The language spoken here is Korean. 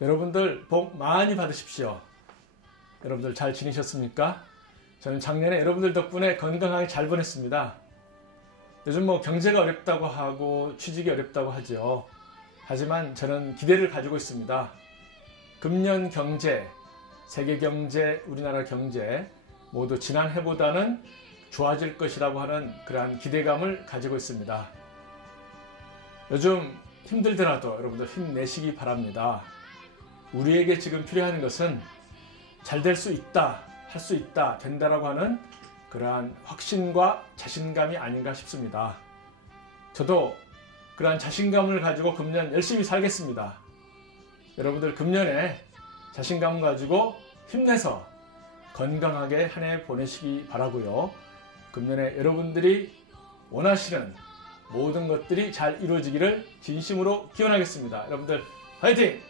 여러분들 복 많이 받으십시오. 여러분들 잘 지내셨습니까? 저는 작년에 여러분들 덕분에 건강하게 잘 보냈습니다. 요즘 뭐 경제가 어렵다고 하고 취직이 어렵다고 하죠. 하지만 저는 기대를 가지고 있습니다. 금년 경제, 세계 경제, 우리나라 경제 모두 지난 해보다는 좋아질 것이라고 하는 그러한 기대감을 가지고 있습니다. 요즘 힘들더라도 여러분들 힘내시기 바랍니다. 우리에게 지금 필요한 것은 잘 될 수 있다, 할 수 있다, 된다라고 하는 그러한 확신과 자신감이 아닌가 싶습니다. 저도 그러한 자신감을 가지고 금년 열심히 살겠습니다. 여러분들 금년에 자신감 가지고 힘내서 건강하게 한 해 보내시기 바라고요. 금년에 여러분들이 원하시는 모든 것들이 잘 이루어지기를 진심으로 기원하겠습니다. 여러분들 화이팅!